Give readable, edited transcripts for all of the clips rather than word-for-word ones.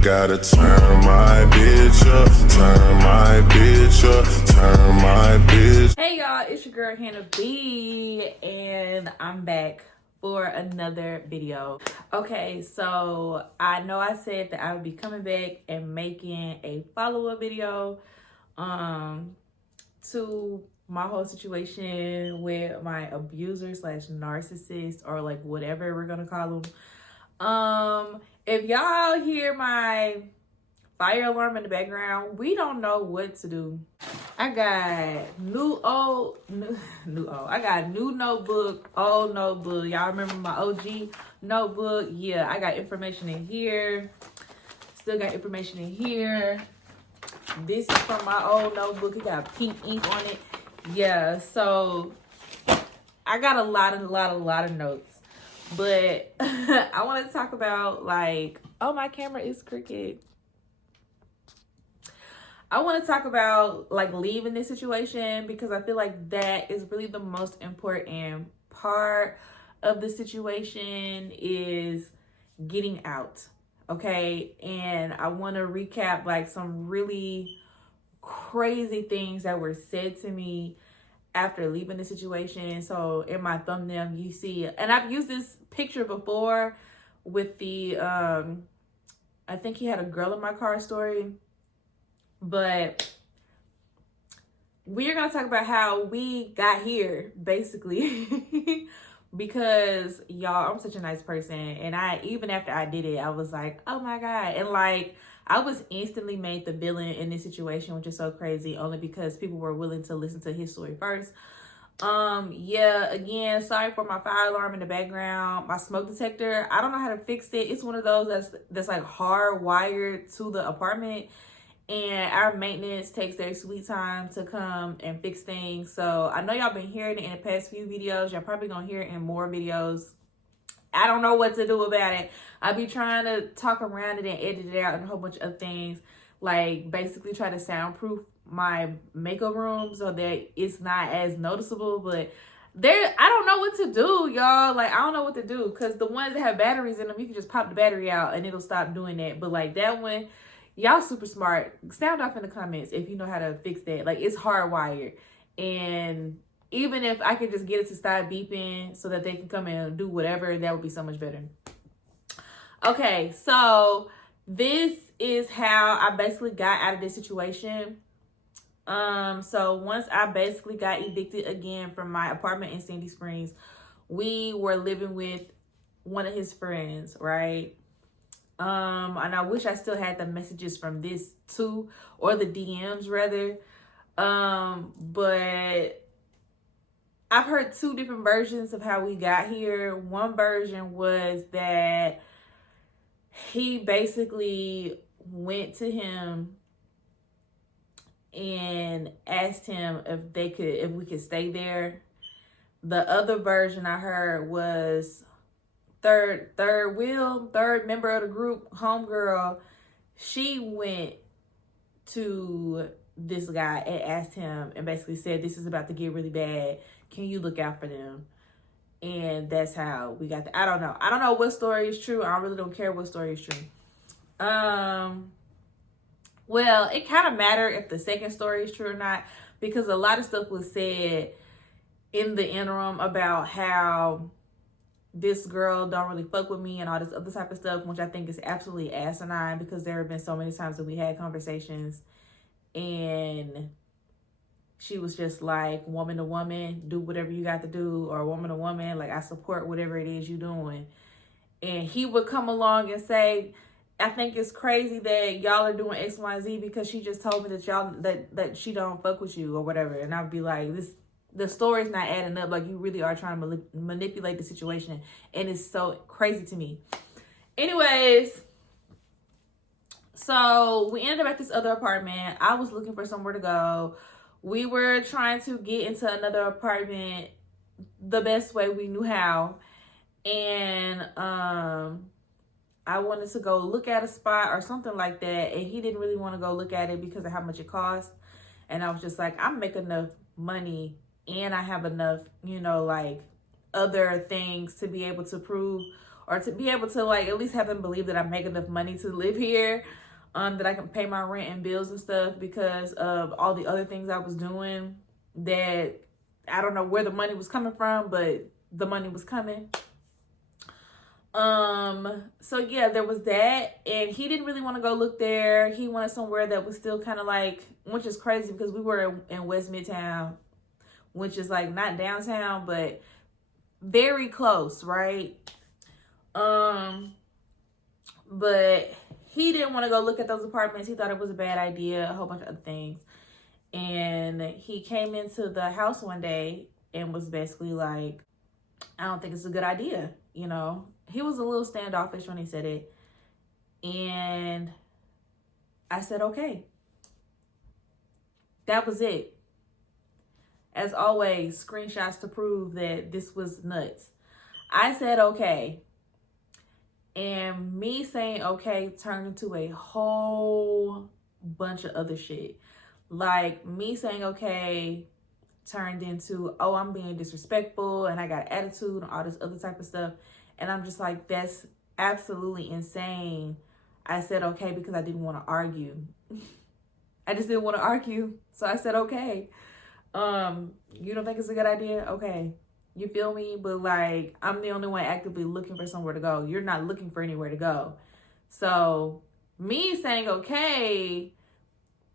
gotta turn my bitch up, turn my bitch up, turn my bitch. Hey y'all, it's your girl Hannah B, and I'm back for another video. Okay, so I know I said that I would be coming back and making a follow-up video to my whole situation with my abuser slash narcissist, or like whatever we're gonna call him. If y'all hear my fire alarm in the background, we don't know what to do. I got new notebook, old notebook. Y'all remember my OG notebook? Yeah, I got information in here. Still got information in here. This is from my old notebook. It got pink ink on it. Yeah, so I got a lot of notes. But I want to talk about, like, oh, my camera is crooked. I want to talk about, like, leaving this situation, because I feel like that is really the most important part of the situation, is getting out. Okay. And I want to recap, like, some really crazy things that were said to me after leaving the situation. So in my thumbnail, you see, and I've used this picture before with the, I think he had a girl in my car story, but we're going to talk about how we got here, basically, because y'all, I'm such a nice person. And even after I did it, I was like, oh my God. And like, I was instantly made the villain in this situation, which is so crazy, only because people were willing to listen to his story first. Yeah, again, sorry for my fire alarm in the background. My smoke detector, I don't know how to fix it. It's one of those that's like hardwired to the apartment, and our maintenance takes their sweet time to come and fix things. So I know y'all been hearing it in the past few videos. Y'all probably gonna hear it in more videos. I don't know what to do about it. I be trying to talk around it and edit it out and a whole bunch of things. Like, basically try to soundproof my makeup room so that it's not as noticeable. But I don't know what to do, y'all. Like, I don't know what to do, because the ones that have batteries in them, you can just pop the battery out and it'll stop doing that. But like that one, y'all super smart. Sound off in the comments if you know how to fix that. Like, it's hardwired. And even if I could just get it to stop beeping so that they can come and do whatever, that would be so much better. Okay, so this is how I basically got out of this situation. So once I basically got evicted again from my apartment in Sandy Springs, we were living with one of his friends, right? And I wish I still had the messages from this too, or the DMs rather. But I've heard two different versions of how we got here. One version was that he basically went to him and asked him if we could stay there. The other version I heard was third member of the group, homegirl, she went to this guy and asked him and basically said, this is about to get really bad. Can you look out for them? And that's how we got I don't know what story is true. I really don't care what story is true. Well, it kind of matters if the second story is true or not, because a lot of stuff was said in the interim about how this girl don't really fuck with me and all this other type of stuff, which I think is absolutely asinine, because there have been so many times that we had conversations and she was just like, woman to woman, do whatever you got to do, or woman to woman, like, I support whatever it is you doing. And he would come along and say, I think it's crazy that y'all are doing X, Y, Z because she just told me that that she don't fuck with you or whatever. And I'd be like, the story's not adding up. Like, you really are trying to manipulate the situation. And it's so crazy to me. Anyways, so we ended up at this other apartment. I was looking for somewhere to go. We were trying to get into another apartment the best way we knew how. And I wanted to go look at a spot or something like that. And he didn't really want to go look at it because of how much it cost. And I was just like, I'm making enough money and I have enough, like, other things to be able to prove or to be able to like at least have them believe that I make enough money to live here, that I can pay my rent and bills and stuff, because of all the other things I was doing that I don't know where the money was coming from, but the money was coming. So yeah, there was that, and he didn't really want to go look there. He wanted somewhere that was still kind of like, which is crazy because we were in West Midtown, which is like not downtown, but very close, right? But he didn't want to go look at those apartments. He thought it was a bad idea, a whole bunch of other things. And he came into the house one day and was basically like, I don't think it's a good idea, you know? He was a little standoffish when he said it. And I said, okay. That was it. As always, screenshots to prove that this was nuts. I said, okay. And me saying okay turned into a whole bunch of other shit. Like, me saying okay turned into, oh, I'm being disrespectful and I got attitude and all this other type of stuff. And I'm just like, that's absolutely insane. I said okay because I didn't want to argue. I just didn't want to argue. So I said okay. You don't think it's a good idea? Okay. You feel me? But like, I'm the only one actively looking for somewhere to go. You're not looking for anywhere to go. So me saying okay,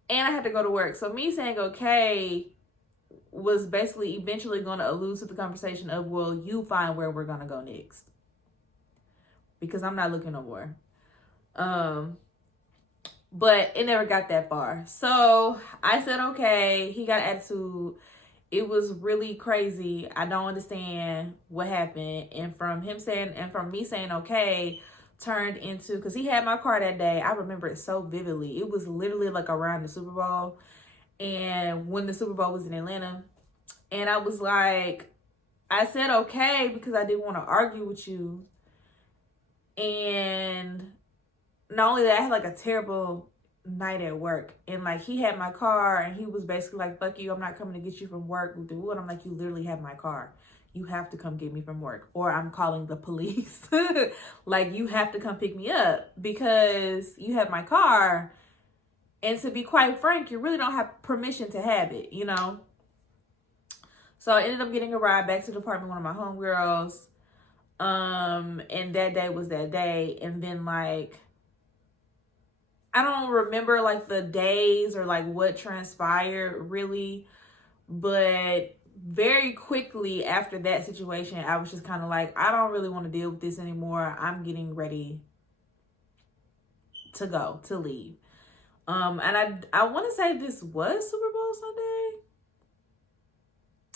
and I had to go to work. So me saying okay was basically eventually going to allude to the conversation of, well, you find where we're going to go next. Because I'm not looking no more. But it never got that far. So I said okay. He got attitude. It was really crazy. I don't understand what happened. And from him saying, and from me saying okay, turned into, because he had my car that day. I remember it so vividly. It was literally like around the Super Bowl. And when the Super Bowl was in Atlanta. And I was like, I said okay because I didn't want to argue with you. And not only that, I had like a terrible night at work, and like he had my car and he was basically like, fuck you, I'm not coming to get you from work. And I'm like, you literally have my car, you have to come get me from work, or I'm calling the police. Like, you have to come pick me up because you have my car, and to be quite frank, you really don't have permission to have it, you know. So I ended up getting a ride back to the apartment, one of my homegirls, and that day was that day. And then like, I don't remember like the days or like what transpired really, but very quickly after that situation, I was just kind of like, I don't really want to deal with this anymore. I'm getting ready to go, to leave. And I want to say this was Super Bowl Sunday.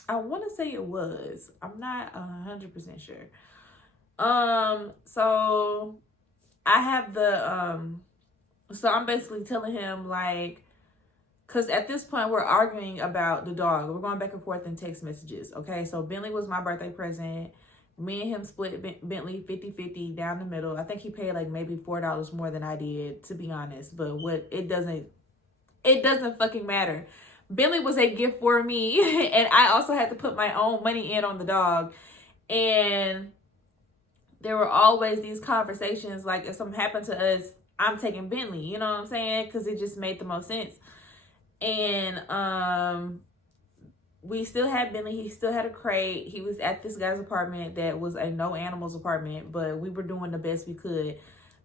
I want to say it was. I'm not 100% sure. So I have the, so I'm basically telling him like, because at this point we're arguing about the dog. We're going back and forth in text messages. Okay, so Bentley was my birthday present. Me and him split Bentley 50-50 down the middle. I think he paid like maybe $4 more than I did, to be honest. But it doesn't fucking matter. Bentley was a gift for me. And I also had to put my own money in on the dog. And there were always these conversations like, if something happened to us, I'm taking Bentley, you know what I'm saying? Because it just made the most sense. And we still had Bentley. He still had a crate. He was at this guy's apartment that was a no animals apartment, but we were doing the best we could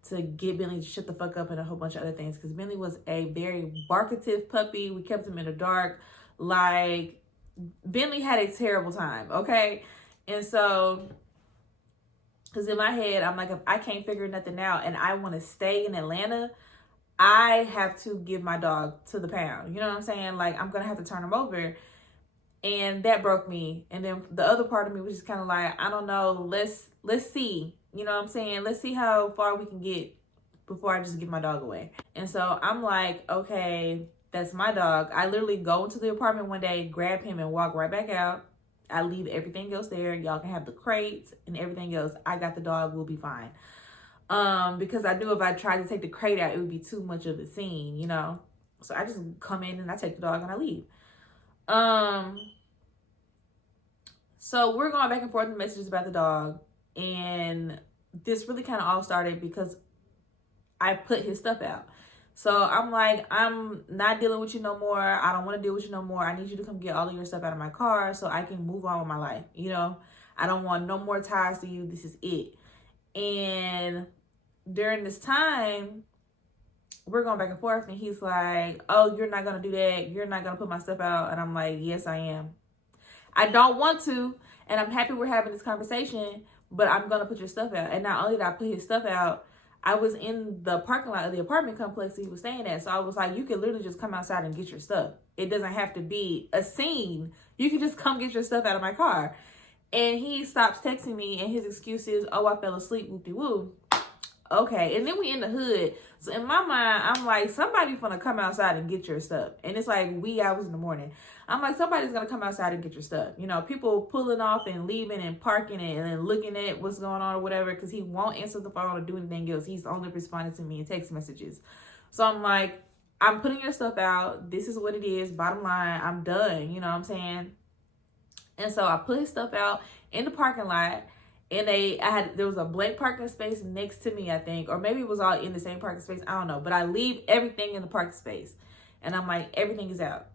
to get Bentley to shut the fuck up and a whole bunch of other things, because Bentley was a very barkative puppy. We kept him in the dark. Like, Bentley had a terrible time, okay? And so, because in my head, I'm like, if I can't figure nothing out and I want to stay in Atlanta, I have to give my dog to the pound. You know what I'm saying? Like, I'm going to have to turn him over. And that broke me. And then the other part of me was just kind of like, I don't know, let's see. You know what I'm saying? Let's see how far we can get before I just give my dog away. And so I'm like, okay, that's my dog. I literally go into the apartment one day, grab him, and walk right back out. I leave everything else there. Y'all can have the crates and everything else. I got the dog. We'll be fine. Because I knew if I tried to take the crate out, it would be too much of a scene, you know? So I just come in and I take the dog and I leave. So we're going back and forth with messages about the dog. And this really kind of all started because I put his stuff out. So I'm like, I'm not dealing with you no more. I don't want to deal with you no more. I need you to come get all of your stuff out of my car so I can move on with my life. You know, I don't want no more ties to you. This is it. And during this time, we're going back and forth, and he's like, oh, you're not going to do that. You're not going to put my stuff out. And I'm like, yes, I am. I don't want to, and I'm happy we're having this conversation, but I'm going to put your stuff out. And not only did I put his stuff out, I was in the parking lot of the apartment complex he was staying at. So I was like, you can literally just come outside and get your stuff. It doesn't have to be a scene. You can just come get your stuff out of my car. And he stops texting me, and his excuse is, oh, I fell asleep, whoop-de-woo. Okay, and then we in the hood. So in my mind, I'm like, somebody's gonna come outside and get your stuff. And it's like wee hours in the morning. I'm like, somebody's gonna come outside and get your stuff. You know, people pulling off and leaving and parking and looking at what's going on or whatever, because he won't answer the phone or do anything else. He's only responding to me in text messages. So I'm like, I'm putting your stuff out. This is what it is. Bottom line, I'm done. You know what I'm saying? And so I put his stuff out in the parking lot. And there was a blank parking space next to me, I think, or maybe it was all in the same parking space. I don't know, but I leave everything in the parking space, and I'm like, everything is out.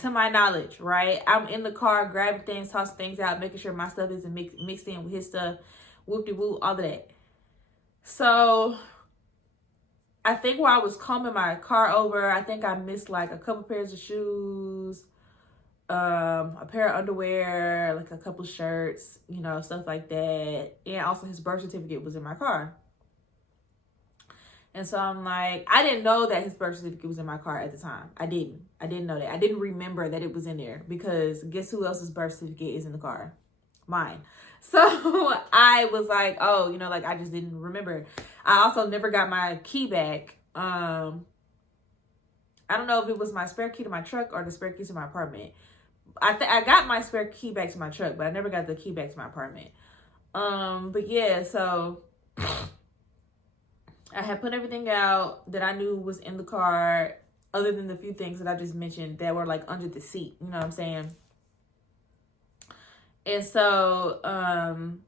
To my knowledge, right? I'm in the car, grabbing things, tossing things out, making sure my stuff isn't mixed in with his stuff, whoop-de-woo, all of that. So I think while I was combing my car over, I think I missed like a couple pairs of shoes, a pair of underwear, like a couple shirts, you know, stuff like that. And also his birth certificate was in my car. And so I'm like, I didn't know that his birth certificate was in my car at the time. I didn't know that. I didn't remember that it was in there, because guess who else's birth certificate is in the car? Mine. So I was like, oh, you know, like I just didn't remember. I also never got my key back. I don't know if it was my spare key to my truck or the spare key to my apartment. I got my spare key back to my truck, but I never got the key back to my apartment. But yeah, so I had put everything out that I knew was in the car, other than the few things that I just mentioned that were like under the seat, you know what I'm saying? And so I'm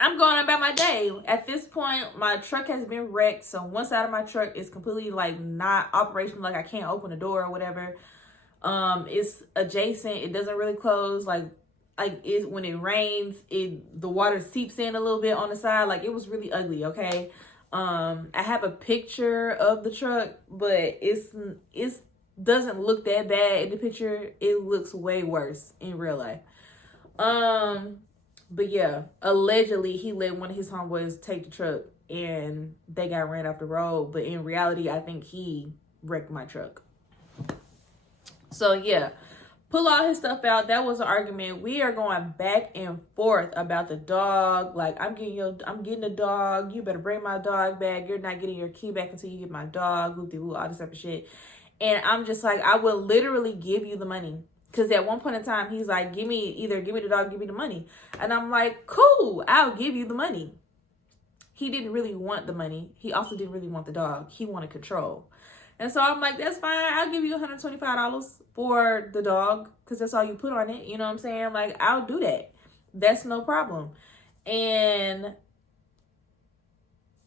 going about my day. At this point, my truck has been wrecked, so one side of my truck is completely like not operational, like I can't open the door or whatever. It's adjacent. It doesn't really close. Like when it rains, the water seeps in a little bit on the side. Like it was really ugly. Okay. I have a picture of the truck, but it's doesn't look that bad in the picture. It looks way worse in real life. But yeah, allegedly he let one of his homeboys take the truck and they got ran off the road. But in reality, I think he wrecked my truck. So yeah, pull all his stuff out. That was an argument. We are going back and forth about the dog. Like, I'm getting the dog. You better bring my dog back. You're not getting your key back until you get my dog. Whoop-de-woo, all this type of shit. And I'm just like, I will literally give you the money. Because at one point in time, he's like, either give me the dog, give me the money. And I'm like, cool, I'll give you the money. He didn't really want the money. He also didn't really want the dog. He wanted control. And so I'm like, that's fine. I'll give you $125 for the dog, because that's all you put on it. You know what I'm saying? Like, I'll do that. That's no problem. And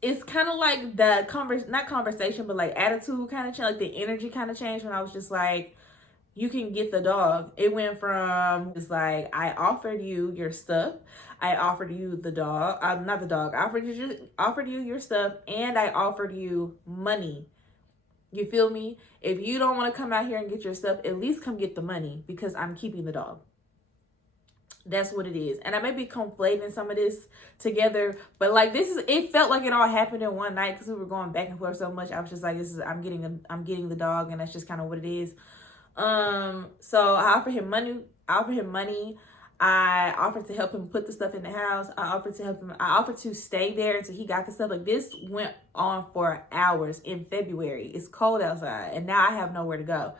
it's kind of like the not conversation, but like attitude kind of change, like the energy kind of changed when I was just like, you can get the dog. It went from, it's like, I offered you your stuff. I offered you the dog. Not the dog. I offered you your stuff, and I offered you money. You feel me? If you don't want to come out here and get your stuff, at least come get the money, because I'm keeping the dog. That's what it is. And I may be conflating some of this together, but like it felt like it all happened in one night, because we were going back and forth so much. I was just like, I'm getting the dog, and that's just kind of what it is. So I offered him money. I offered to help him put the stuff in the house. I offered to stay there until he got the stuff. Like, this went on for hours in February. It's cold outside, and now I have nowhere to go.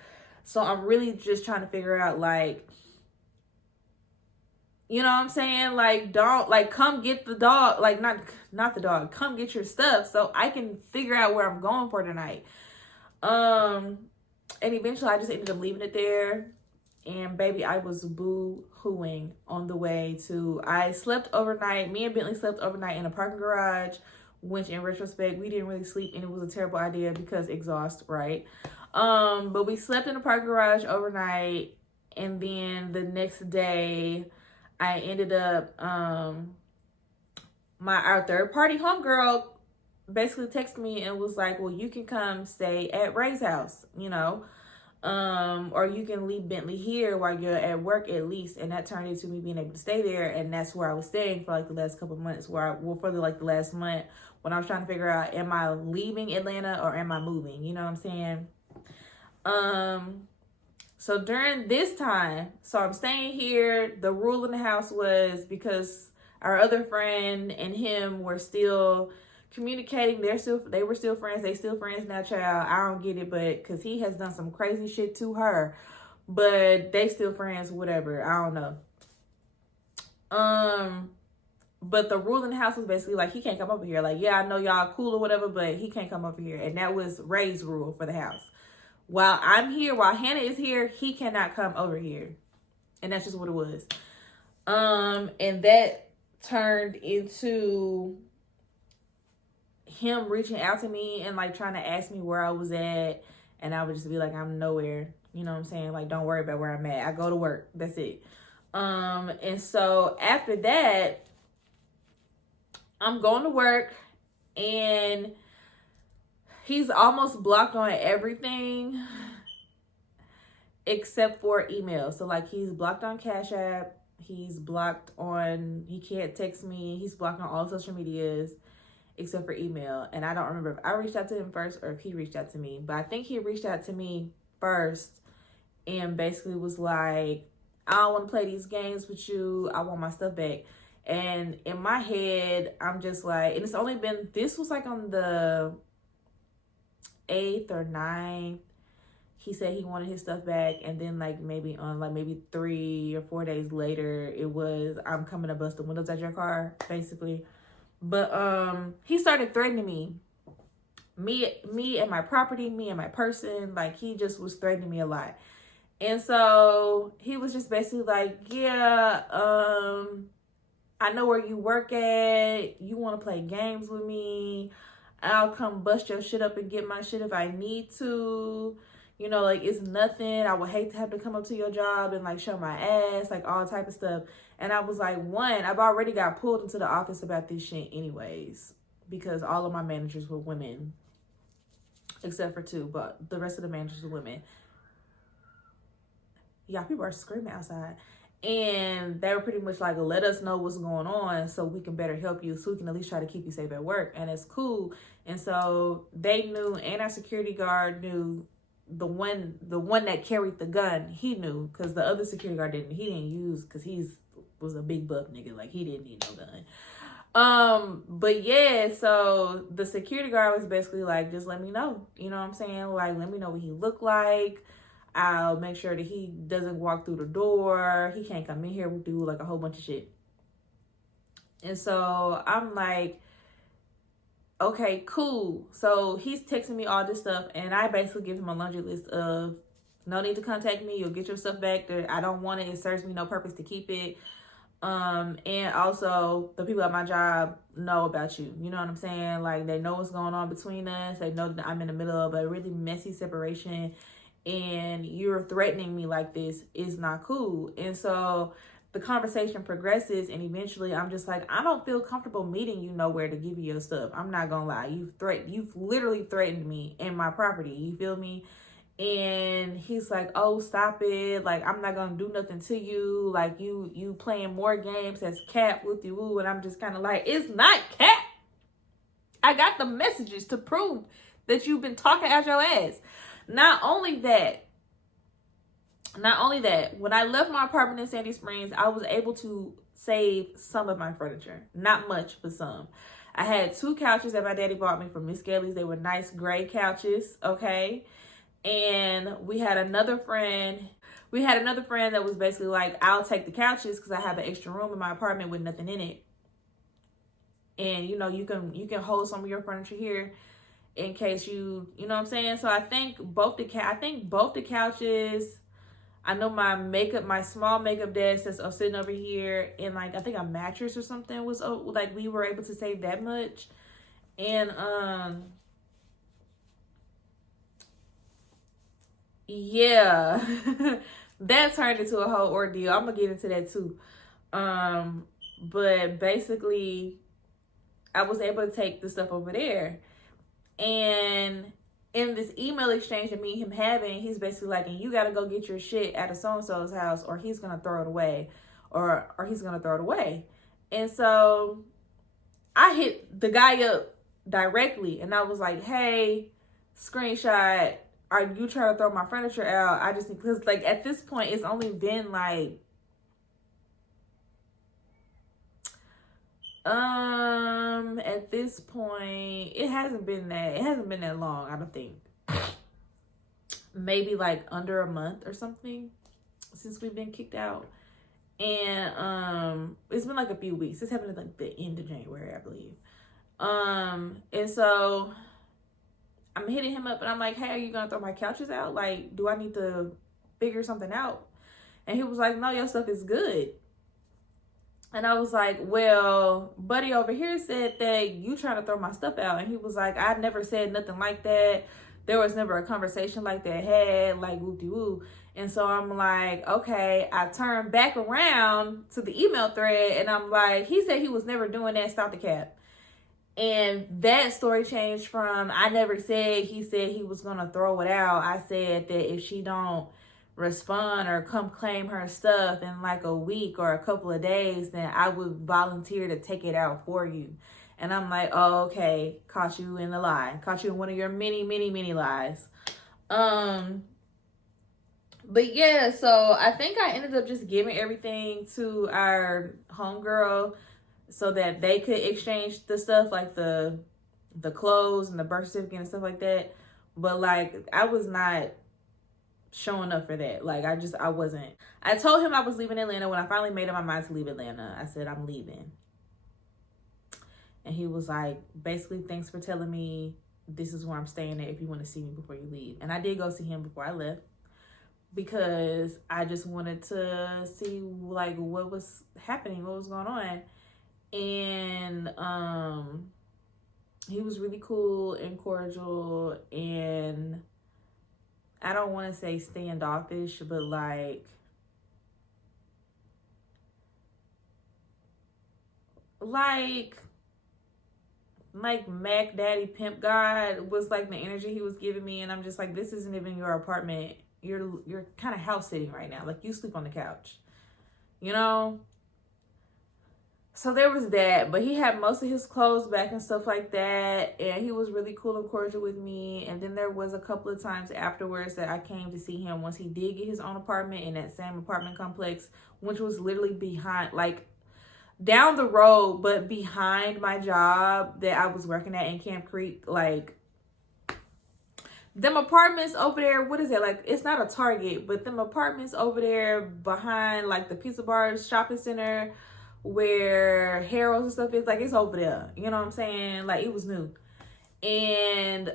So I'm really just trying to figure out, like, you know what I'm saying? Like, don't, like, come get the dog. Like, not the dog. Come get your stuff so I can figure out where I'm going for tonight. And eventually I just ended up leaving it there. And baby, I was boo-hooing on the way to, I slept overnight. Me and Bentley slept overnight in a parking garage, which in retrospect, we didn't really sleep and it was a terrible idea because exhaust, right? But we slept in a parking garage overnight. And then the next day, I ended up, our third party homegirl basically texted me and was like, well, you can come stay at Ray's house, you know, or you can leave Bentley here while you're at work at least. And that turned into me being able to stay there. And that's where I was staying for like the last couple of months, the last month when I was trying to figure out, am I leaving Atlanta or am I moving? You know what I'm saying? So during this time, so I'm staying here. The rule in the house was, because our other friend and him were still communicating, they were still friends. They still friends now, child. I don't get it, but because he has done some crazy shit to her, but they still friends, whatever. I don't know. But the rule in the house was basically like, he can't come over here. Like, yeah, I know y'all cool or whatever, but he can't come over here. And that was Ray's rule for the house. While I'm here, while Hannah is here, he cannot come over here. And that's just what it was. And that turned into him reaching out to me and like trying to ask me where I was at. And I would just be like, I'm nowhere. You know what I'm saying? Like, don't worry about where I'm at. I go to work. That's it. And so after that, I'm going to work and he's almost blocked on everything except for email. So like, he's blocked on Cash App. He's blocked on, he can't text me. He's blocked on all social medias except for email. And I don't remember if I reached out to him first or if he reached out to me. But I think he reached out to me first and basically was like, I don't want to play these games with you. I want my stuff back. And in my head, I'm just like, and it's only been, this was like on the 8th or 9th. He said he wanted his stuff back, and then like maybe 3 or 4 days later, it was, I'm coming to bust the windows at your car, basically. But he started threatening me and my property, me and my person. Like, he just was threatening me a lot. And so he was just basically like, yeah, I know where you work at. You want to play games with me. I'll come bust your shit up and get my shit if I need to. You know, like, it's nothing. I would hate to have to come up to your job and like show my ass, like all type of stuff. And I was like, one, I've already got pulled into the office about this shit anyways, because all of my managers were women, except for 2, but the rest of the managers were women. Yeah, people are screaming outside. And they were pretty much like, let us know what's going on so we can better help you, so we can at least try to keep you safe at work. And it's cool. And so they knew, and our security guard knew, the one that carried the gun, he knew, because the other security guard didn't. He didn't use, because was a big buff nigga. Like, he didn't need no gun. But yeah, so the security guard was basically like, just let me know. You know what I'm saying? Like, let me know what he looked like. I'll make sure that he doesn't walk through the door. He can't come in here. We do like a whole bunch of shit. And so I'm like, okay, cool. So he's texting me all this stuff, and I basically give him a laundry list of, no need to contact me. You'll get your stuff back. I don't want it. It serves me no purpose to keep it. And also the people at my job know about you. You know what I'm saying? Like, they know what's going on between us. They know that I'm in the middle of a really messy separation, and you're threatening me like this is not cool. And so the conversation progresses, and eventually I'm just like, I don't feel comfortable meeting you nowhere to give you your stuff. I'm not gonna lie. You've literally threatened me and my property. You feel me? And he's like, oh, stop it. Like, I'm not gonna do nothing to you. Like, you playing more games as cap with you. And I'm just kind of like, it's not cap. I got the messages to prove that you've been talking out your ass. Not only that, when I left my apartment in Sandy Springs, I was able to save some of my furniture. Not much, but some. I had 2 couches that my daddy bought me from Miss Kelly's. They were nice gray couches, okay? And we had another friend that was basically like, I'll take the couches because I have an extra room in my apartment with nothing in it. And, you know, you can hold some of your furniture here in case you know what I'm saying? So I think both the couches, I know my small makeup desk that's sitting over here, and like I think a mattress or something was like we were able to save that much. And yeah, that turned into a whole ordeal. I'm gonna get into that too. But basically I was able to take the stuff over there, and in this email exchange that me and him having, he's basically like, and you gotta go get your shit out of so-and-so's house or he's gonna throw it away, or he's gonna throw it away. And so I hit the guy up directly and I was like, hey, screenshot, are you trying to throw my furniture out? I just, because like at this point it's only been like at this point it hasn't been that long, I don't think. Maybe like under a month or something since we've been kicked out. And it's been like a few weeks. This happened at like the end of January, I believe. And so I'm hitting him up and I'm like, hey, are you gonna throw my couches out? Like, do I need to figure something out? And he was like, no, your stuff is good. And I was like, well, buddy over here said that you trying to throw my stuff out. And he was like, I never said nothing like that. There was never a conversation like that had, like whoop-de-woo. And so I'm like, okay. I turned back around to the email thread and I'm like, he said he was never doing that, stop the cap. And that story changed from, I never said he said he was going to throw it out. I said that if she don't respond or come claim her stuff in like a week or a couple of days, then I would volunteer to take it out for you. And I'm like, oh, okay, caught you in the lie. Caught you in one of your many, many, many lies. But yeah, so I think I ended up just giving everything to our homegirl so that they could exchange the stuff, like the clothes and the birth certificate and stuff like that. But like, I was not showing up for that. Like, I wasn't. I told him I was leaving Atlanta when I finally made up my mind to leave Atlanta. I said, I'm leaving. And he was like, basically, thanks for telling me this is where I'm staying at if you want to see me before you leave. And I did go see him before I left because I just wanted to see like what was happening, what was going on. And he was really cool and cordial, and I don't want to say standoffish, but like Mac Daddy Pimp God was like the energy he was giving me. And I'm just like, this isn't even your apartment. You're kind of house sitting right now. Like, you sleep on the couch, you know? So there was that, but he had most of his clothes back and stuff like that. And he was really cool and cordial with me. And then there was a couple of times afterwards that I came to see him once he did get his own apartment in that same apartment complex, which was literally behind, like down the road, but behind my job that I was working at in Camp Creek. Like, them apartments over there, what is it? Like, it's not a Target, but them apartments over there behind like the Pizza Bar shopping center where Harold's and stuff is, like, it's over there. You know what I'm saying? Like, it was new. And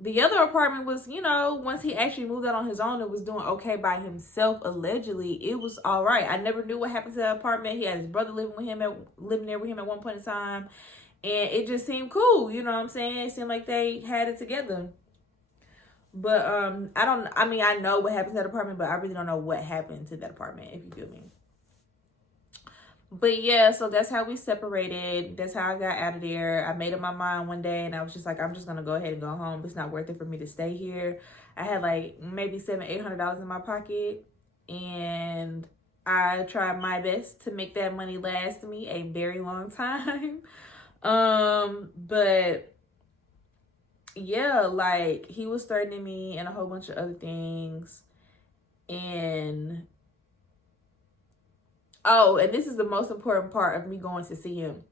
the other apartment was, you know, once he actually moved out on his own, it was doing okay by himself, allegedly. It was all right. I never knew what happened to that apartment. He had his brother living there with him at one point in time. And it just seemed cool, you know what I'm saying? It seemed like they had it together. But I know what happened to that apartment, but I really don't know what happened to that apartment, if you feel me. But yeah, so that's how we separated. That's how I got out of there. I made up my mind one day and I was just like, I'm just gonna go ahead and go home. It's not worth it for me to stay here. I had like maybe $700-800 in my pocket, and I tried my best to make that money last me a very long time. But yeah, like, he was threatening me and a whole bunch of other things. And and this is the most important part of me going to see him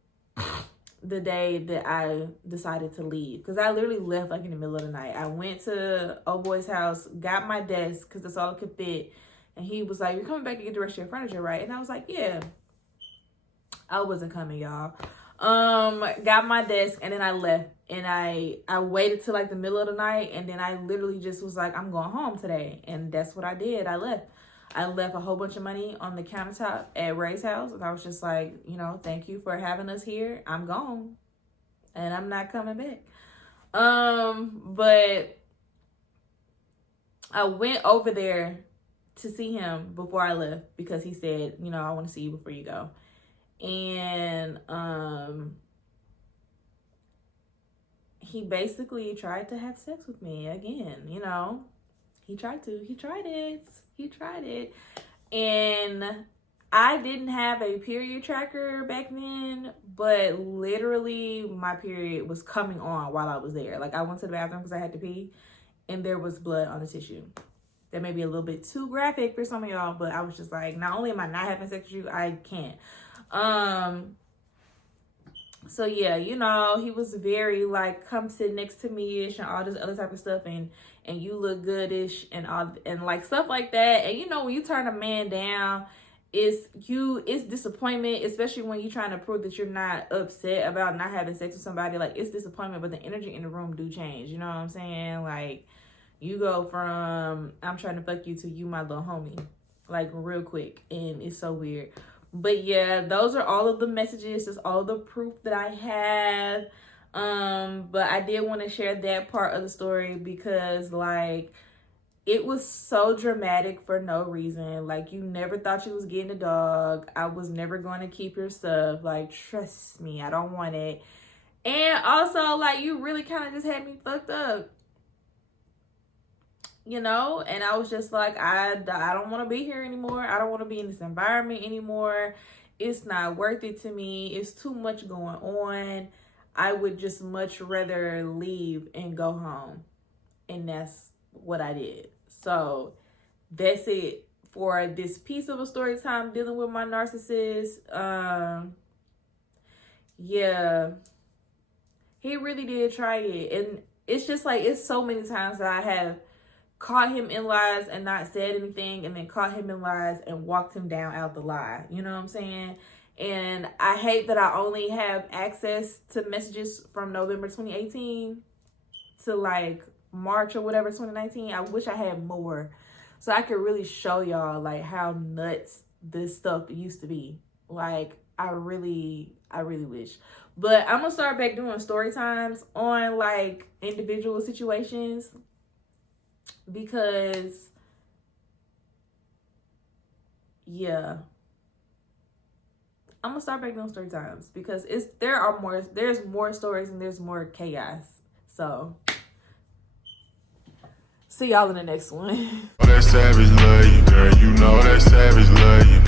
the day that I decided to leave. Because I literally left like in the middle of the night. I went to old boy's house, got my desk because that's all it could fit. And he was like, you're coming back to get the rest of your furniture, right? And I was like, yeah. I wasn't coming, y'all. Got my desk, and then I left. And I waited till like the middle of the night, and then I literally just was like, I'm going home today. And that's what I did. I left a whole bunch of money on the countertop at Ray's house. And I was just like, you know, thank you for having us here. I'm gone. And I'm not coming back. But I went over there to see him before I left because he said, you know, I want to see you before you go. And he basically tried to have sex with me again, you know. He tried it. And I didn't have a period tracker back then, but literally my period was coming on while I was there. Like, I went to the bathroom because I had to pee, and there was blood on the tissue. That may be a little bit too graphic for some of y'all, but I was just like, not only am I not having sex with you, I can't. So yeah, you know, he was very like, come sit next to me-ish and all this other type of stuff, and you look goodish and all, and like stuff like that. And you know, when you turn a man down, it's disappointment, especially when you're trying to prove that you're not upset about not having sex with somebody. Like, it's disappointment, but the energy in the room do change. You know what I'm saying? Like, you go from I'm trying to fuck you to you my little homie, like real quick, and it's so weird. But yeah, those are all of the messages. That's all the proof that I have. But I did want to share that part of the story because, like, it was so dramatic for no reason. Like, you never thought you was getting a dog. I was never going to keep your stuff. Like, trust me, I don't want it. And also, like, you really kind of just had me fucked up. You know, and I was just like, I don't want to be here anymore. I don't want to be in this environment anymore. It's not worth it to me. It's too much going on. I would just much rather leave and go home. And that's what I did. So that's it for this piece of a story time dealing with my narcissist. Yeah, he really did try it. And it's just like, it's so many times that I have caught him in lies and not said anything, and then caught him in lies and walked him down out the lie. You know what I'm saying? And I hate that I only have access to messages from November 2018 to like March or whatever 2019. I wish I had more so I could really show y'all like how nuts this stuff used to be. Like, I really wish. But I'm gonna start back doing story times on like individual situations, because yeah, I'm gonna start back doing story times because there's more stories and there's more chaos. So see y'all in the next one. That savage love you, girl. You know that savage love you.